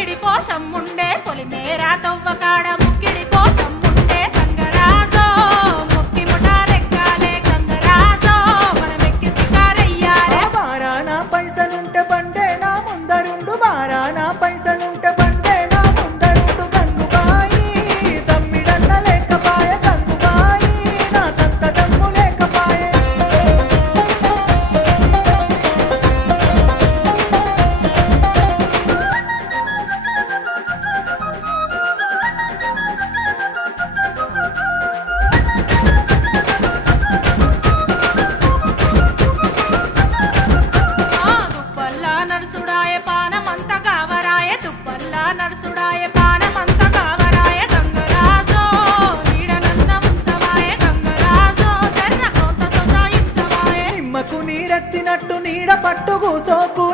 ముక్కిడి కోసం ఉండే పొలిమేరా తవ్వకాడ ముక్కిడి కోసం ఉండే గంగరాజో ముక్కి ముఠారెక్కాలే గంగరాజో మనమెక్కి షికారయ్యాలే బారానా పైసలుంటే బండే నా ముందరుండు బారానా పైసలుంటే బండే నా ముందరుండు గంగుబాయి తమ్మిడన్న లేకపాయ గంగుబాయి నా తంత దమ్ము లేకపాయే దుప్పల్లా నడుసుడాయ పానమంత కావరాయ దుప్పల్లా నడుసుడాయ పానమంత కావరాయ గంగరాజో నీడనన్న ఉంచవాయ గంగరాజో జర్ర కొంత సొంతాయించవాయ నిమ్మకు నీరెత్తినట్టు నీడ పట్టు కూసోకు